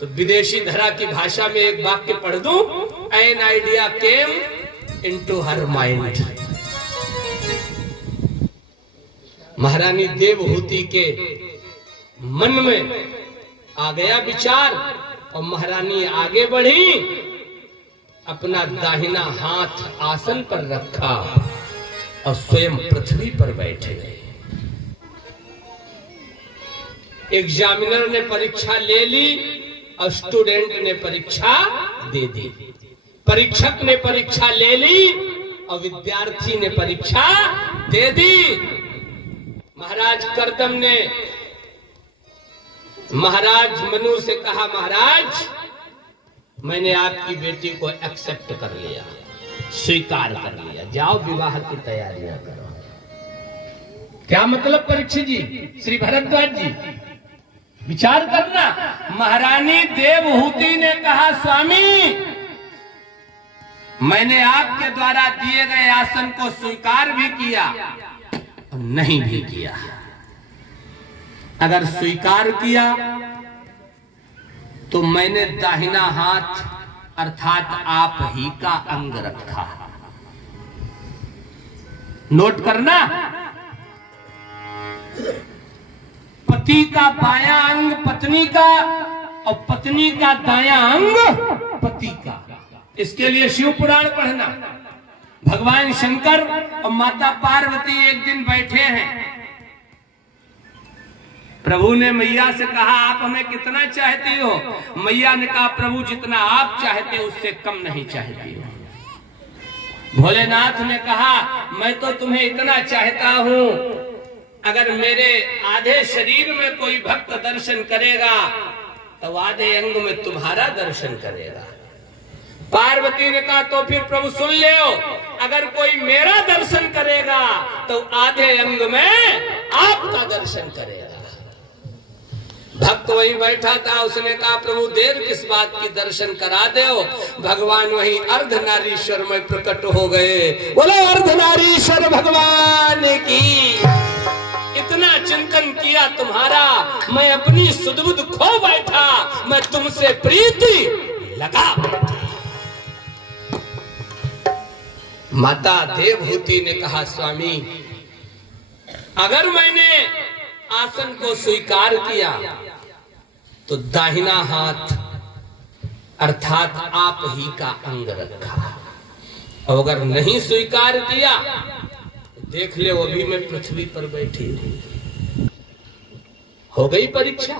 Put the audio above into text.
तो विदेशी धरा की भाषा में एक वाक्य पढ़ दूं, an idea came into her mind. महारानी देवहूति के मन में आ गया विचार और महारानी आगे बढ़ी, अपना दाहिना हाथ आसन पर रखा और स्वयं पृथ्वी पर बैठे गए। एग्जामिनर ने परीक्षा ले ली और स्टूडेंट ने परीक्षा दे दी। परीक्षक ने परीक्षा ले ली और विद्यार्थी ने परीक्षा दे दी। महाराज करदम ने महाराज मनु से कहा, महाराज मैंने आपकी बेटी को एक्सेप्ट कर लिया, स्वीकार कर लिया, जाओ विवाह की तैयारियां करो। क्या मतलब परीक्षित जी, श्री भरद्वाज जी, विचार करना। महारानी देवहूति ने कहा, स्वामी मैंने आपके द्वारा दिए गए आसन को स्वीकार भी किया और नहीं भी किया। अगर स्वीकार किया तो मैंने दाहिना हाथ अर्थात आप ही का अंग रखा। नोट करना, पति का बायां अंग पत्नी का और पत्नी का दायां अंग पति का। इसके लिए शिव पुराण पढ़ना। भगवान शंकर और माता पार्वती एक दिन बैठे हैं। प्रभु ने मैया से कहा, आप हमें कितना चाहती हो? मैया ने कहा, प्रभु जितना आप चाहते उससे कम नहीं चाहती हो। भोलेनाथ ने कहा, मैं तो तुम्हें इतना चाहता हूं, अगर मेरे आधे शरीर में कोई भक्त दर्शन करेगा तो आधे अंग में तुम्हारा दर्शन करेगा। पार्वती ने कहा, तो फिर प्रभु सुन ले, अगर कोई मेरा दर्शन करेगा तो आधे अंग में आपका दर्शन करेगा। भक्त वहीं बैठा था, उसने कहा, प्रभु देर किस बात की, दर्शन करा दो। भगवान वहीं अर्धनारीश्वर में प्रकट हो गए। बोलो अर्धनारीश्वर भगवान की। इतना चिंतन किया तुम्हारा, मैं अपनी सुध-बुध खो बैठा, मैं तुमसे प्रीति लगा बैठा। माता देवहूति ने कहा, स्वामी अगर मैंने आसन को स्वीकार किया तो दाहिना हाथ अर्थात आप ही का अंग रखा, और अगर नहीं स्वीकार किया तो देख ले, वो भी मैं पृथ्वी पर बैठी। हो गई परीक्षा।